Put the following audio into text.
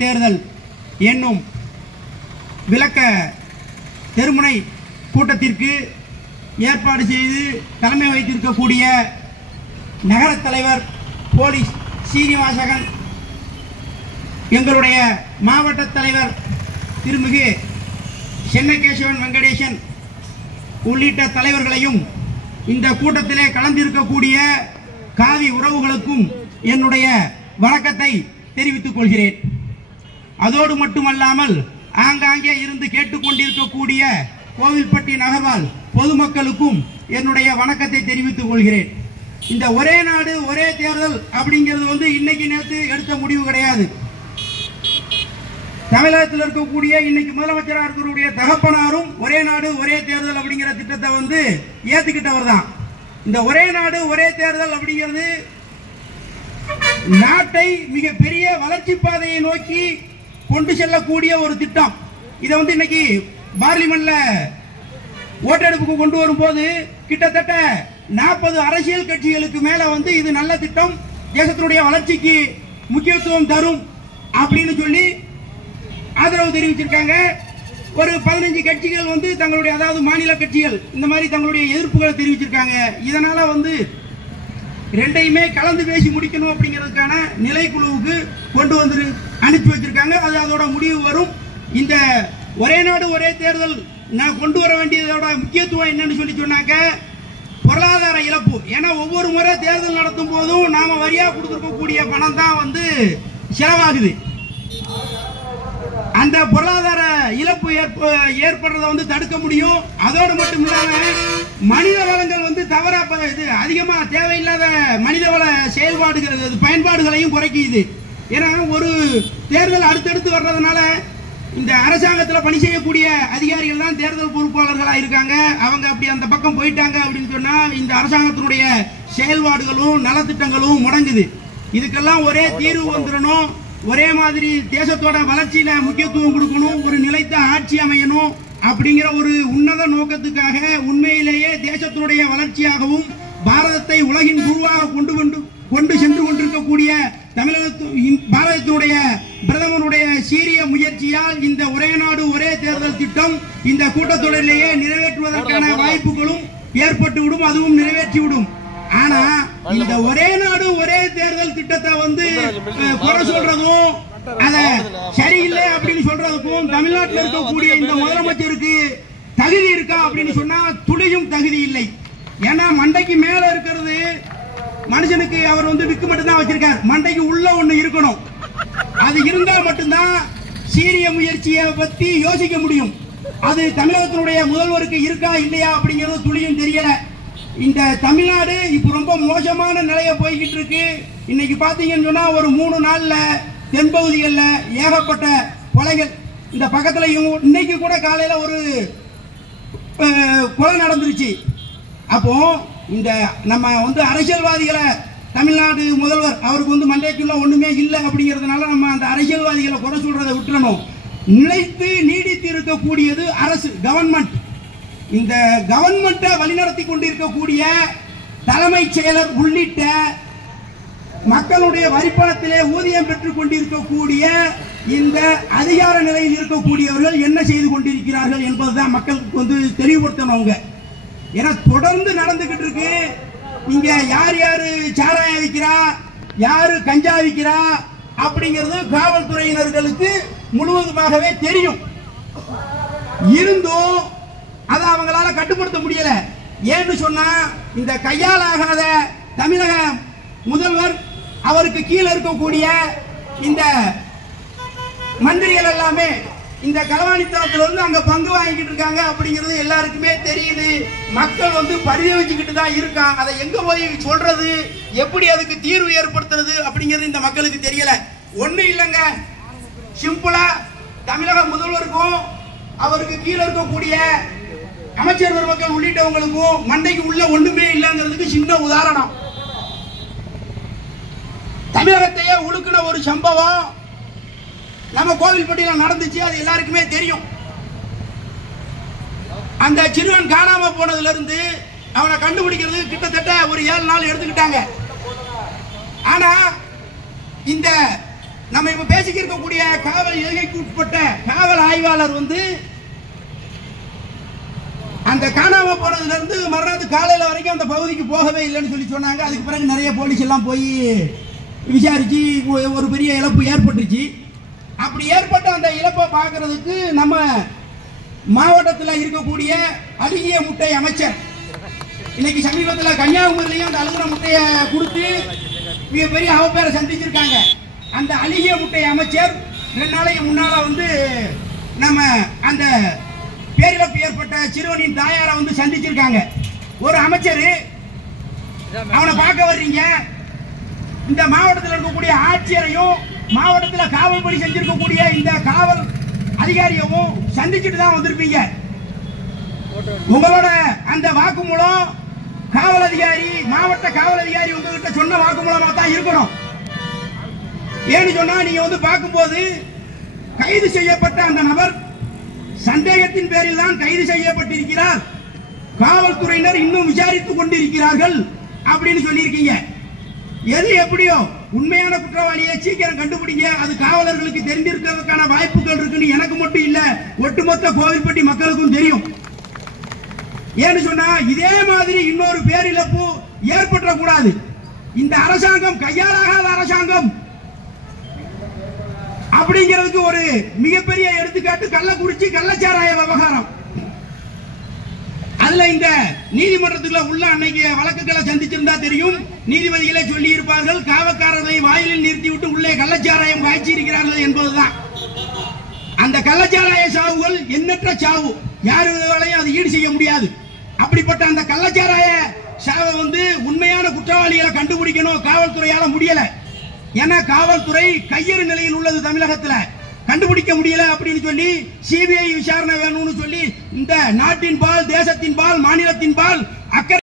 தேர்தல் என்னும் விளக்க தெருமுனை கூட்டத்திற்கு ஏற்பாடு செய்து தலைமை வைத்திருக்கக்கூடிய நகர தலைவர் போலீஸ் சீனிவாசகன், எங்களுடைய மாவட்ட தலைவர் திருமிகு சென்னகேசவன் வெங்கடேசன் உள்ளிட்ட தலைவர்களையும் இந்த கூட்டத்திலே கலந்திருக்கக்கூடிய காவி உறவுகளுக்கும் என்னுடைய வணக்கத்தை தெரிவித்துக் கொள்கிறேன். அதோடு மட்டுமல்லாமல் ஆங்காங்கே இருந்து கேட்டுக்கொண்டிருக்கக்கூடிய கோவில்பட்டி நகர்வாழ் பொதுமக்களுக்கும் என்னுடைய வணக்கத்தை தெரிவித்துக் கொள்கிறேன். இந்த ஒரே நாடு ஒரே தேர்தல் அப்படிங்கிறது இன்னைக்கு நேற்று எடுத்த முடிவு கிடையாது. தமிழகத்தில் இருக்கக்கூடிய இன்னைக்கு முதலமைச்சராக இருக்கக்கூடிய தகப்பனாரும் ஒரே நாடு ஒரே தேர்தல் அப்படிங்கிற திட்டத்தை ஏத்துக்கிட்டவர் தான். இந்த ஒரே நாடு ஒரே தேர்தல் அப்படிங்கிறது நாட்டை மிகப்பெரிய வளர்ச்சி பாதையை நோக்கி கொண்டு செல்லக்கூடிய ஒரு திட்டம். இதை இன்னைக்கு பார்லிமெண்ட்ல ஓட்டெடுப்புக்கு கொண்டு வரும்போது கிட்டத்தட்ட 40 அரசியல் கட்சிகளுக்கு மேல இது நல்ல திட்டம், தேசத்தினுடைய வளர்ச்சிக்கு முக்கியத்துவம் தரும் அப்படின்னு சொல்லி ஆதரவு தெரிவிச்சிருக்காங்க. ஒரு 15 கட்சிகள் தங்களுடைய, அதாவது மாநில கட்சிகள், இந்த மாதிரி தங்களுடைய எதிர்ப்புகளை தெரிவிச்சிருக்காங்க. இதனால ரெண்டையுமே கலந்து பேசி முடிக்கணும் அப்படிங்கிறதுக்கான நிலைக்குழுவுக்கு கொண்டு அனுப்பி வச்சிருக்காங்க. அது அதோட முடிவு வரும். இந்த ஒரே நாடு ஒரே தேர்தல் நான் கொண்டு வர வேண்டியதோட முக்கியத்துவம் என்னன்னு சொன்னாக்க பொருளாதார இழப்பு. ஏன்னா ஒவ்வொரு முறை தேர்தல் நடத்தும் போதும் நாம வரியா கொடுத்துருக்கக்கூடிய பணம் தான் செலவாகுது. அந்த பொருளாதார இழப்பு ஏற்படுறதை தடுக்க முடியும். அதோடு மட்டும் இல்லாம மனித வளங்கள் தவறா அதிகமா தேவையில்லாத மனிதவள செயல்பாடுகள் பயன்பாடுகளையும் குறைக்குது. ஏன்னா ஒரு தேர்தல் அடுத்தடுத்து வர்றதுனால இந்த அரசாங்கத்தில் பணி செய்யக்கூடிய அதிகாரிகள் தான் தேர்தல் பொறுப்பாளர்களாக இருக்காங்க. அவங்க அப்படி அந்த பக்கம் போயிட்டாங்க அப்படின்னு சொன்னா இந்த அரசாங்கத்தினுடைய செயல்பாடுகளும் நலத்திட்டங்களும் முடங்குது. இதுக்கெல்லாம் ஒரே தீர்வு வந்துடணும். ஒரே மாதிரி தேசத்தோட வளர்ச்சியில முக்கியத்துவம் கொடுக்கணும், ஒரு நிலைத்த ஆட்சி அமையணும் அப்படிங்கிற ஒரு உன்னத நோக்கத்துக்காக உண்மையிலேயே தேசத்தினுடைய வளர்ச்சியாகவும் பாரதத்தை உலகின் குருவாக கொண்டு சென்று கொண்டிருக்கக்கூடிய பாரதத்தினுடைய பிரதமருடைய சீரிய முயற்சியால் இந்த ஒரே நாடு ஒரே தேர்தல் திட்டம் இந்த கூட்டத்தொடரிலேயே நிறைவேற்றுவதற்கான வாய்ப்புகளும் ஏற்பட்டுவிடும், அதுவும் நிறைவேற்றிவிடும். ஆனா இந்த ஒரே நாடு ஒரே தேர்தல் திட்டத்தை குறை சொல்றதும் அத சரியில்லை அப்படின்னு சொல்றதுக்கும் தமிழ்நாட்டில் இருக்கக்கூடிய இந்த முதலமைச்சருக்கு தகுதி இருக்கா அப்படின்னு சொன்னா துளியும் தகுதி இல்லை. ஏன்னா மண்டைக்கு மேல இருக்கிறது மனுஷனுக்கு அவர் விக்கு மட்டும் தான் வச்சிருக்கார். மண்டைக்கு உள்ள ஒண்ணு இருக்கணும். அது இருந்தா மட்டும்தான் சீரிய முயற்சியை பத்தி யோசிக்க முடியும். அது தமிழகத்தினுடைய முதல்வருக்கு இருக்கா இல்லையா அப்படிங்கிறது துளியும் தெரியல. இந்த தமிழ்நாடு இப்ப ரொம்ப மோசமான நிலைய போய்கிட்டு இருக்கு. இன்னைக்கு பாத்தீங்கன்னு சொன்னா ஒரு 3 நாள்ல தென்பகுதிகளில் ஏகப்பட்ட கொலைகள். இந்த பக்கத்துல இன்னைக்கு கூட காலையில ஒரு கொலை நடந்துருச்சு. அப்போ இந்த நம்ம அரசியல்வாதிகளை தமிழ்நாடு முதல்வர் அவருக்கு மண்டைக்குள்ள ஒண்ணுமே இல்லை அப்படிங்கிறதுனால நம்ம அந்த அரசியல்வாதிகளை குறை சொல்றதை விட்டுறணும். நிலைத்து நீடித்து இருக்கக்கூடியது அரசு, கவர்மெண்ட். இந்த கவர்மெண்ட்டை வழிநடத்தி கொண்டிருக்கக்கூடிய தலைமைச் செயலர் உள்ளிட்ட மக்களுடைய வரிப்பணத்திலே ஊதியம் பெற்றுக் கொண்டிருக்கக்கூடிய இந்த அதிகார நிலையில் இருக்கக்கூடியவர்கள் என்ன செய்து கொண்டிருக்கிறார்கள் என்பதுதான் மக்களுக்கு தெளிவுபடுத்தணும். ஏன்னா தொடர்ந்து நடந்துகிட்டு இருக்கு. இங்க யார் யாரு சாராயம் விற்கிறா, யாரு கஞ்சா விற்கிறா அப்படிங்கிறது காவல்துறையினர்களுக்கு முழுவதுமாகவே தெரியும். இருந்தும் அதை அவங்களால கட்டுப்படுத்த முடியல. ஏன்னு சொன்னா இந்த கையாலாகாத தமிழக முதல்வர், அவருக்கு கீழே இருக்கக்கூடிய இந்த மந்திரிகள் எல்லாமே இந்த களவாணித்தனத்திலிருந்து அங்க பங்கு வாங்கிட்டு இருக்காங்க அப்படிங்கிறது எல்லாருக்குமே தெரியுது. மக்கள் பரிதவிச்சுக்கிட்டு தான் இருக்கான். அதை எங்க போய் சொல்றது, எப்படி அதுக்கு தீர்வு ஏற்படுத்துறது அப்படிங்கிறது இந்த மக்களுக்கு தெரியல. ஒண்ணு இல்லைங்க, சிம்பிளா தமிழக முதல்வருக்கும் அவருக்கு கீழே இருக்கக்கூடிய அமைச்சர் பெருமக்கள் உள்ளிட்டவங்களுக்கும் மண்டைக்கு உள்ள ஒண்ணுமே இல்லைங்கிறதுக்கு சின்ன உதாரணம். தமிழகத்தையே உழுக்கின ஒரு சம்பவம் நம்ம கோவில்பட்டியில் நடந்துச்சு. அது எல்லாருக்குமே தெரியும். அந்த சிறுவன் காணாம போனதுல இருந்து அவனை கண்டுபிடிக்கிறது கிட்டத்தட்ட ஒரு 7 நாள் எடுத்துக்கிட்டாங்க. ஆனா இந்த நம்ம இப்ப பேசிக்க இருக்கக்கூடிய காவல் எல்கைக்கு உட்பட்ட காவல் ஆய்வாளர் வந்து அந்த காணாம போனதுல இருந்து மறுநாள் காலையில வரைக்கும் அந்த பகுதிக்கு போகவே இல்லைன்னு சொல்லி சொன்னாங்க. அதுக்கு பிறகு நிறைய போலீஸ் எல்லாம் போய் விசாரிச்சு ஒரு பெரிய இழப்பு ஏற்பட்டுச்சு. அப்படி ஏற்பட்ட அந்த இழப்பை பார்க்கறதுக்கு நம்ம மாவட்டத்தில் இருக்கக்கூடிய அழுகிய முட்டை அமைச்சர் இன்னைக்கு சமீபத்தில் கன்னியாகுமரியிலையும் அந்த அழுகிற முட்டையை கொடுத்து மிகப்பெரிய அவப்பேரை சந்திச்சிருக்காங்க. அந்த அழுகிய முட்டை அமைச்சர் 2 நாளைக்கு முன்னால வந்து நம்ம அந்த பேரிழப்பு ஏற்பட்ட சிறுவனின் தாயாரை வந்து சந்திச்சிருக்காங்க. ஒரு அமைச்சர் அவனை பார்க்க வர்றீங்க, இந்த மாவட்டத்தில் இருக்கக்கூடிய ஆட்சியரையும் மாவட்டத்தில் காவல் பணி செஞ்சிருக்கக்கூடிய இந்த காவல் அதிகாரியவும் சந்திச்சுட்டு தான் வந்திருப்பீங்க. உங்களோட அந்த வாக்குமூலம் காவல் அதிகாரி மாவட்ட காவல் அதிகாரி உங்ககிட்ட சொன்ன வாக்குமூலமா தான் இருக்கணும். ஏன்னு சொன்னா நீங்க வந்து பார்க்கும்போது கைது செய்யப்பட்ட அந்த நபர் சந்தேகத்தின் பேரில் தான் கைது செய்யப்பட்டிருக்கிறார், காவல்துறையினர் இன்னும் விசாரித்துக் கொண்டிருக்கிறார்கள் அப்படின்னு சொல்லியிருக்கீங்க. எது எப்படியோ உண்மையான குற்றவாளியை சீக்கிரம் கண்டுபிடிங்க. அது காவலர்களுக்கு தெரிந்திருக்கிறதுக்கான வாய்ப்புகள் இருக்குன்னு எனக்கு மட்டும் இல்ல, ஒட்டுமொத்த கோவில்பட்டி மக்களுக்கும் தெரியும். ஏன்னு சொன்னா இதே மாதிரி இன்னொரு பேரிழப்பு ஏற்பட்டக்கூடாது. இந்த அரசாங்கம் கையாளாகாத அரசாங்கம் அப்படிங்கிறதுக்கு ஒரு மிகப்பெரிய எடுத்துக்காட்டு கள்ளக்குறிச்சி கள்ளச்சாராய விவகாரம். அதுல இந்த நீதிமன்றத்துக்குள்ள உள்ள அன்னைக்கு வழக்குகளை சந்திச்சிருந்தா தெரியும். நீதிபதிகளே சொல்லி இருப்பார்கள், காவல்காரர்களை வாயிலில் நிறுத்திவிட்டு உள்ளே கள்ளச்சாராயம் காய்ச்சி இருக்கிறார்கள் என்பதுதான். அந்த கள்ளச்சாராய சாவுகள் எண்ணற்ற சாவு, யாருவதையும் அது ஈடு செய்ய முடியாது. அப்படிப்பட்ட அந்த கள்ளச்சாராய சாவை வந்து உண்மையான குற்றவாளிகளை கண்டுபிடிக்கணும், காவல்துறையால முடியல. ஏன்னா காவல்துறை கையறு நிலையில் உள்ளது, தமிழகத்தில் கண்டுபிடிக்க முடியல அப்படின்னு சொல்லி சிபிஐ விசாரணை வேணும்னு சொல்லி இந்த நாட்டின் பால், தேசத்தின் பால், மாநிலத்தின் பால் அக்கறை